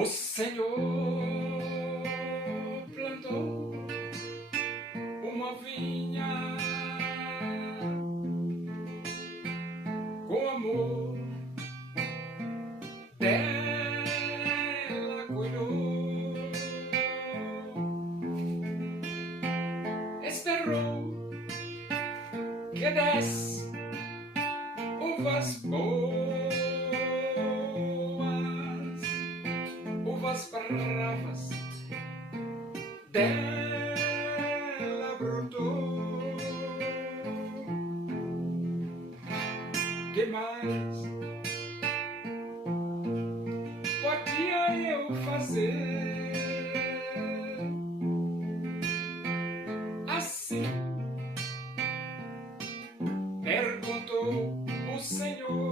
O Senhor plantou uma vinha com amor, dela cuidou, esperou que desse uvas boas, uvas bravas, dela brotou. Que mais podia eu fazer? Assim perguntou o Senhor.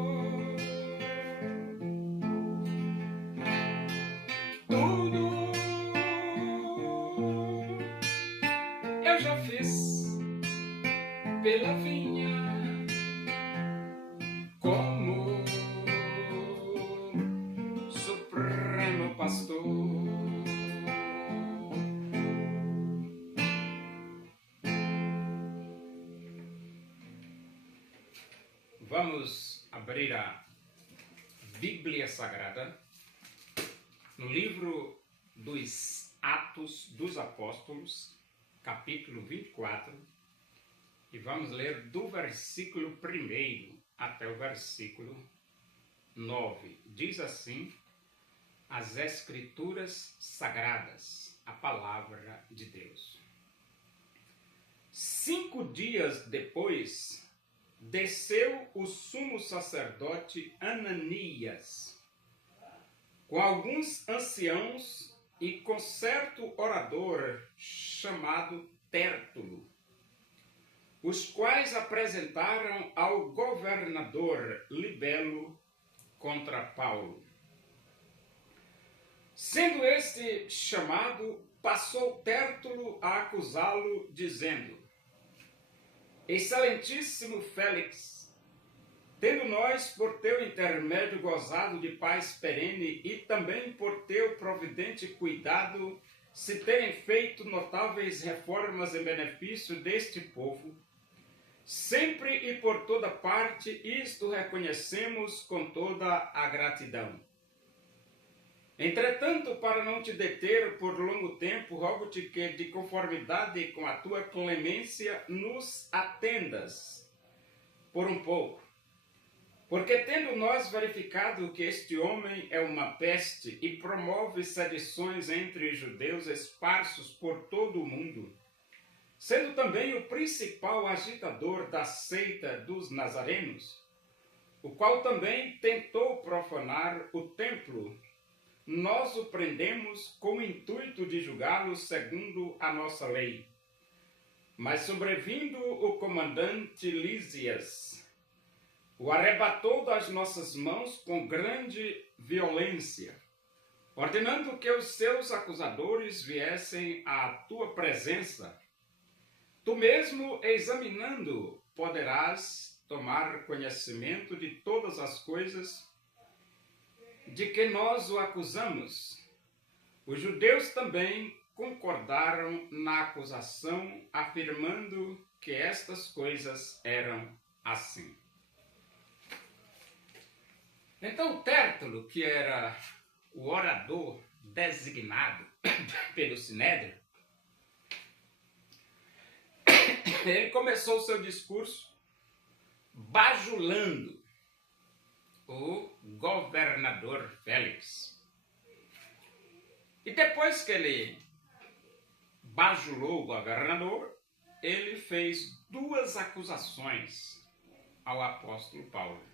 Tudo eu já fiz pela vinha, como Supremo Pastor. Vamos abrir a Bíblia Sagrada no livro dos Atos dos Apóstolos, capítulo 24, e vamos ler do versículo 1 até o versículo 9. Diz assim as Escrituras Sagradas, a palavra de Deus. 5 dias depois, desceu o sumo sacerdote Ananias, com alguns anciãos e com certo orador chamado Tértulo, os quais apresentaram ao governador Libelo contra Paulo. Sendo este chamado, passou Tértulo a acusá-lo, dizendo: Excelentíssimo Félix, tendo nós por teu intermédio gozado de paz perene e também por teu providente cuidado se terem feito notáveis reformas em benefício deste povo, sempre e por toda parte isto reconhecemos com toda a gratidão. Entretanto, para não te deter por longo tempo, rogo-te que, de conformidade com a tua clemência, nos atendas por um pouco. Porque tendo nós verificado que este homem é uma peste e promove sedições entre os judeus esparsos por todo o mundo, sendo também o principal agitador da seita dos nazarenos, o qual também tentou profanar o templo, nós o prendemos com o intuito de julgá-lo segundo a nossa lei. Mas sobrevindo o comandante Lísias, o arrebatou das nossas mãos com grande violência, ordenando que os seus acusadores viessem à tua presença. Tu mesmo, examinando, poderás tomar conhecimento de todas as coisas de que nós o acusamos. Os judeus também concordaram na acusação, afirmando que estas coisas eram assim. Então Tértulo, que era o orador designado pelo Sinédrio, ele começou o seu discurso bajulando o governador Félix. E depois que ele bajulou o governador, ele fez 2 acusações ao apóstolo Paulo.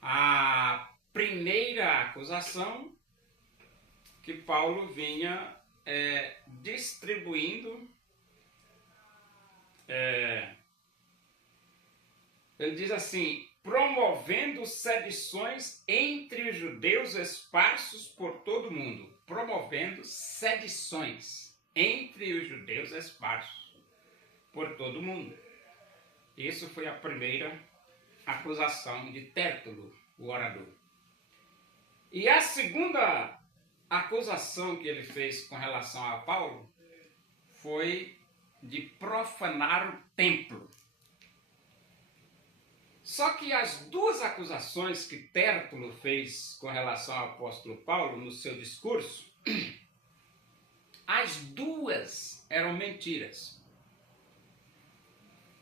A primeira acusação, que Paulo vinha distribuindo, ele diz assim: promovendo sedições entre os judeus esparsos por todo o mundo. Promovendo sedições entre os judeus esparsos por todo o mundo. Isso foi a primeira acusação de Tértulo, o orador. E a segunda acusação que ele fez com relação a Paulo foi de profanar o templo. Só que as duas acusações que Tértulo fez com relação ao apóstolo Paulo no seu discurso, as duas eram mentiras.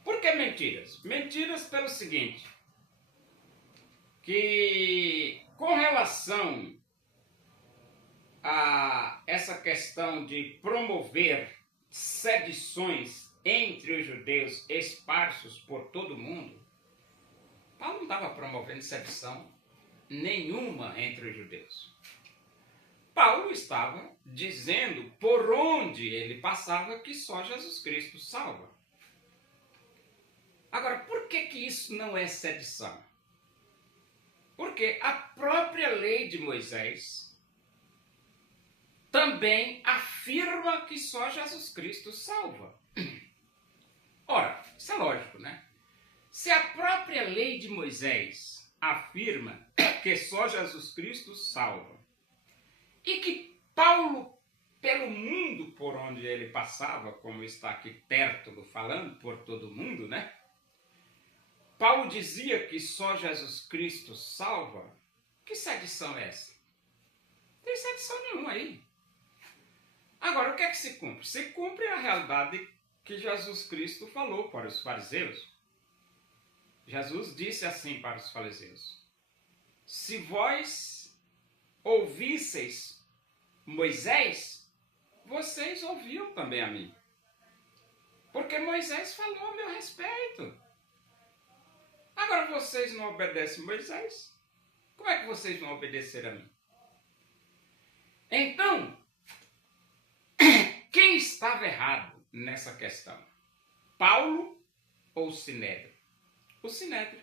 Por que mentiras? Mentiras pelo seguinte, que com relação a essa questão de promover sedições entre os judeus esparsos por todo o mundo, Paulo não estava promovendo sedição nenhuma entre os judeus. Paulo estava dizendo por onde ele passava que só Jesus Cristo salva. Agora, por que isso não é sedição? Porque a própria lei de Moisés também afirma que só Jesus Cristo salva. Ora, isso é lógico, né? Se a própria lei de Moisés afirma que só Jesus Cristo salva, e que Paulo, pelo mundo por onde ele passava, como está aqui Tértulo falando, por todo o mundo, né? Paulo dizia que só Jesus Cristo salva. Que sedição é essa? Não tem sedição nenhuma aí. Agora, o que é que se cumpre? Se cumpre a realidade que Jesus Cristo falou para os fariseus. Jesus disse assim para os fariseus: se vós ouvisseis Moisés, vocês ouviam também a mim. Porque Moisés falou a meu respeito. Agora vocês não obedecem Moisés, como é que vocês vão obedecer a mim? Então, quem estava errado nessa questão? Paulo ou o Sinédrio? O Sinédrio.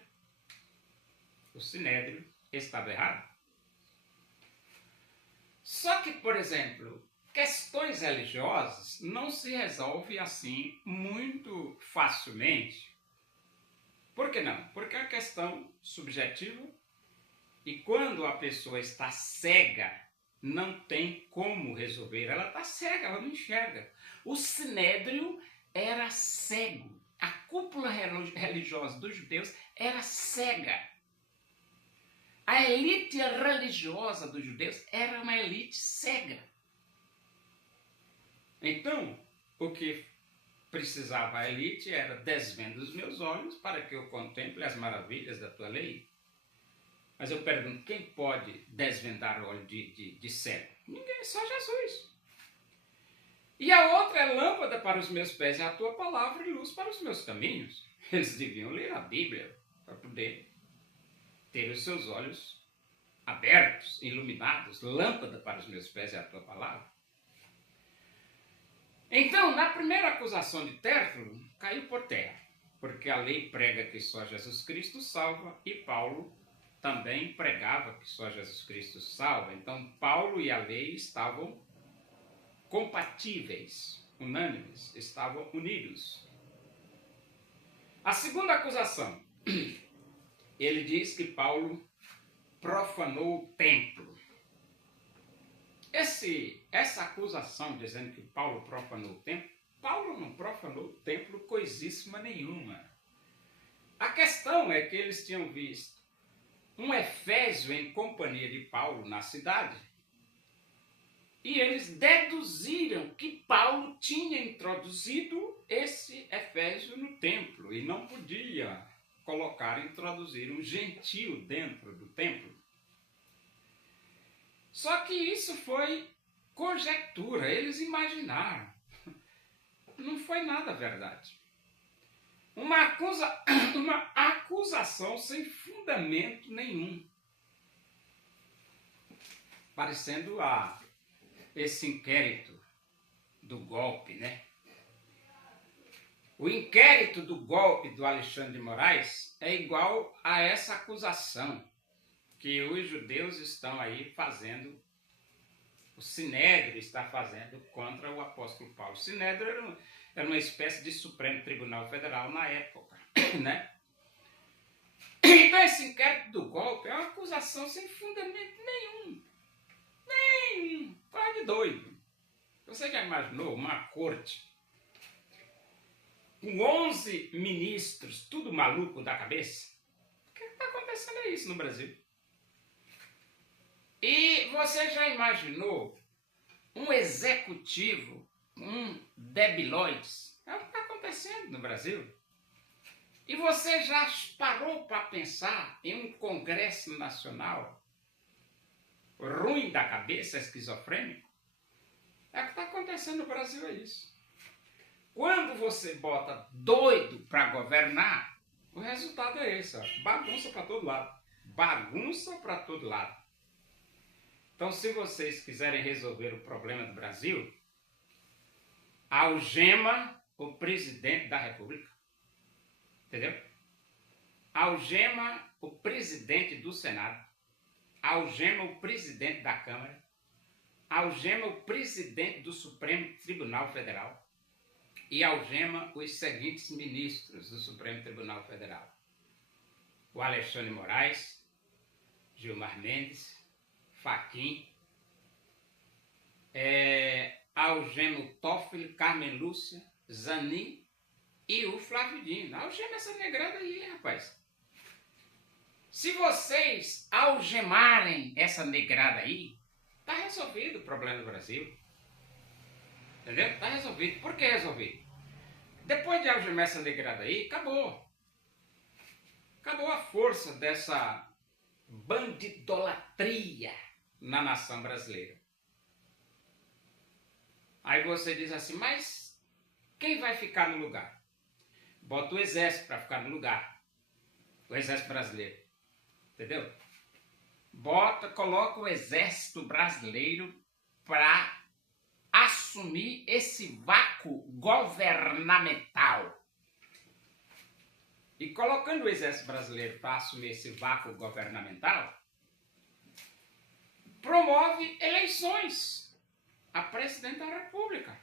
O Sinédrio estava errado. Só que, por exemplo, questões religiosas não se resolvem assim muito facilmente. Por que não? Porque é uma questão subjetiva e quando a pessoa está cega, não tem como resolver. Ela está cega, ela não enxerga. O Sinédrio era cego. A cúpula religiosa dos judeus era cega. A elite religiosa dos judeus era uma elite cega. Então, o que precisava a elite era: desvenda os meus olhos para que eu contemple as maravilhas da tua lei. Mas eu pergunto, quem pode desvendar o olho de cego? Ninguém, só Jesus. E a outra é: lâmpada para os meus pés é a tua palavra e luz para os meus caminhos. Eles deviam ler a Bíblia para poder ter os seus olhos abertos, iluminados. Lâmpada para os meus pés é a tua palavra. Então, na primeira acusação de Tértulo, caiu por terra, porque a lei prega que só Jesus Cristo salva e Paulo também pregava que só Jesus Cristo salva. Então, Paulo e a lei estavam compatíveis, unânimes, estavam unidos. A segunda acusação, ele diz que Paulo profanou o templo. Essa acusação dizendo que Paulo profanou o templo, Paulo não profanou o templo coisíssima nenhuma. A questão é que eles tinham visto um Efésio em companhia de Paulo na cidade e eles deduziram que Paulo tinha introduzido esse Efésio no templo e não podia introduzir um gentio dentro do templo. Só que isso foi conjectura, eles imaginaram. Não foi nada verdade. Uma acusação sem fundamento nenhum. Parecendo esse inquérito do golpe, né? O inquérito do golpe do Alexandre de Moraes é igual a essa acusação que os judeus estão aí fazendo, o Sinédrio está fazendo contra o apóstolo Paulo. O Sinédrio era uma espécie de Supremo Tribunal Federal na época, né? Então esse inquérito do golpe é uma acusação sem fundamento nenhum. nenhum, quase doido. Você já imaginou uma corte com 11 ministros, tudo maluco da cabeça? O que está acontecendo é isso no Brasil. E você já imaginou um executivo, um debilóides? É o que está acontecendo no Brasil. E você já parou para pensar em um Congresso Nacional ruim da cabeça, esquizofrênico? É o que está acontecendo no Brasil, é isso. Quando você bota doido para governar, o resultado é esse, ó, bagunça para todo lado. Bagunça para todo lado. Então, se vocês quiserem resolver o problema do Brasil, algema o presidente da República. Entendeu? Algema o presidente do Senado. Algema o presidente da Câmara. Algema o presidente do Supremo Tribunal Federal. E algema os seguintes ministros do Supremo Tribunal Federal: o Alexandre Moraes, Gilmar Mendes, Fachin, algema o Toffoli, Carmen Lúcia, Zanin e o Flávio Dino. Algema essa negrada aí, rapaz. Se vocês algemarem essa negrada aí, tá resolvido o problema do Brasil. Entendeu? Tá resolvido. Por que resolvido? Depois de algemar essa negrada aí, acabou. Acabou a força dessa bandidolatria na nação brasileira. Aí você diz assim, mas quem vai ficar no lugar? Bota o exército para ficar no lugar. O exército brasileiro. Entendeu? Coloca o exército brasileiro para assumir esse vácuo governamental. E colocando o exército brasileiro para assumir esse vácuo governamental, promove eleições a presidente da República.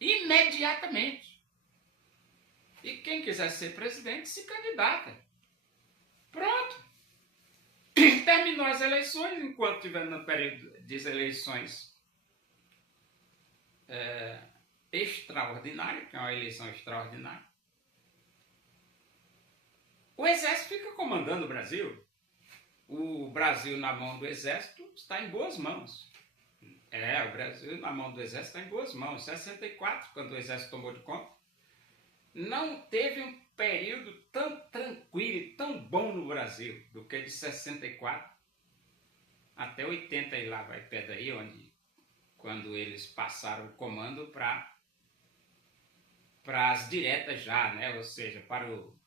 Imediatamente. E quem quiser ser presidente se candidata. Pronto. Terminou as eleições, enquanto estiver no período de eleições extraordinária, que é uma eleição extraordinária, o exército fica comandando o Brasil. O Brasil na mão do exército está em boas mãos. O Brasil na mão do exército está em boas mãos. Em 64, quando o exército tomou de conta, não teve um período tão tranquilo e tão bom no Brasil do que de 64 até 80 e lá vai pé daí, quando eles passaram o comando para as diretas já, né? Ou seja, para o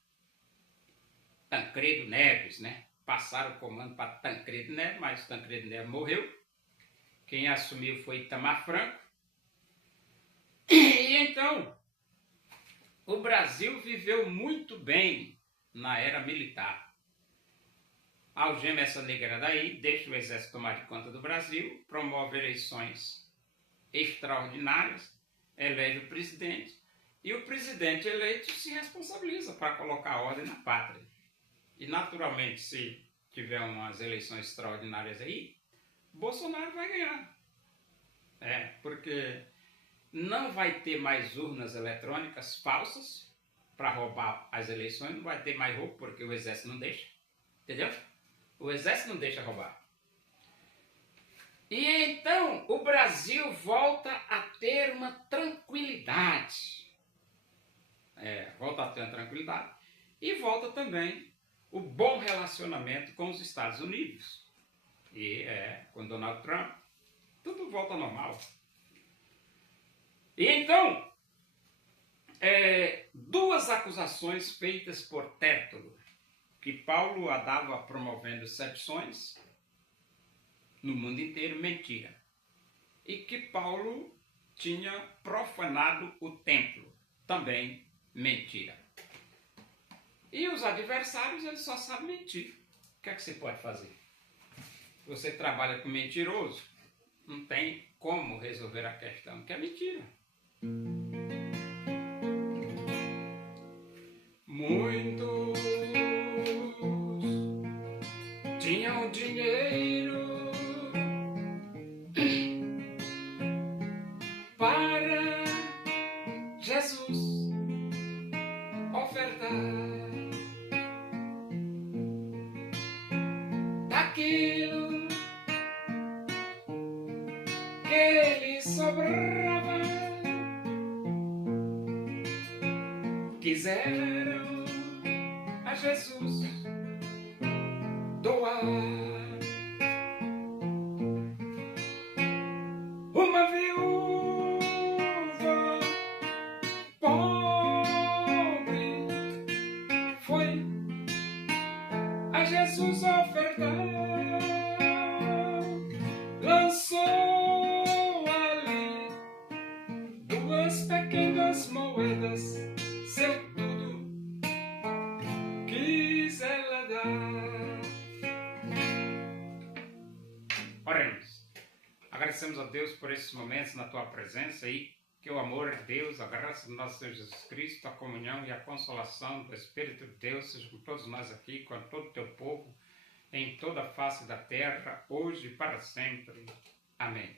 Tancredo Neves, né? Passaram o comando para Tancredo Neves, mas Tancredo Neves morreu. Quem assumiu foi Itamar Franco. E então, o Brasil viveu muito bem na era militar. Algema essa negrada aí, deixa o exército tomar de conta do Brasil, promove eleições extraordinárias, elege o presidente, e o presidente eleito se responsabiliza para colocar ordem na pátria. E naturalmente, se tiver umas eleições extraordinárias aí, Bolsonaro vai ganhar. Porque não vai ter mais urnas eletrônicas falsas para roubar as eleições, não vai ter mais roubo, porque o exército não deixa. Entendeu? O exército não deixa roubar. E então o Brasil volta a ter uma tranquilidade. Volta a ter uma tranquilidade. E volta também o bom relacionamento com os Estados Unidos. E com Donald Trump, tudo volta ao normal. E então, duas acusações feitas por Tértulo, que Paulo andava promovendo secções no mundo inteiro, mentira. E que Paulo tinha profanado o templo, também mentira. E os adversários, eles só sabem mentir. O que é que você pode fazer? Você trabalha com mentiroso, não tem como resolver a questão, que é mentira. Muitos tinham dinheiro sobrava. Quiseram a Jesus doar uma viúva pobre, foi a Jesus ofertar, lançou ali 2 pequenas moedas, seu tudo quis ela dar. Oremos. Agradecemos a Deus por esses momentos na tua presença e que o amor de Deus, a graça do nosso Senhor Jesus Cristo, a comunhão e a consolação do Espírito de Deus seja com todos nós aqui, com todo o teu povo, em toda a face da terra, hoje e para sempre. Amém.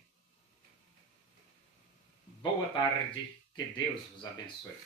Boa tarde, que Deus vos abençoe.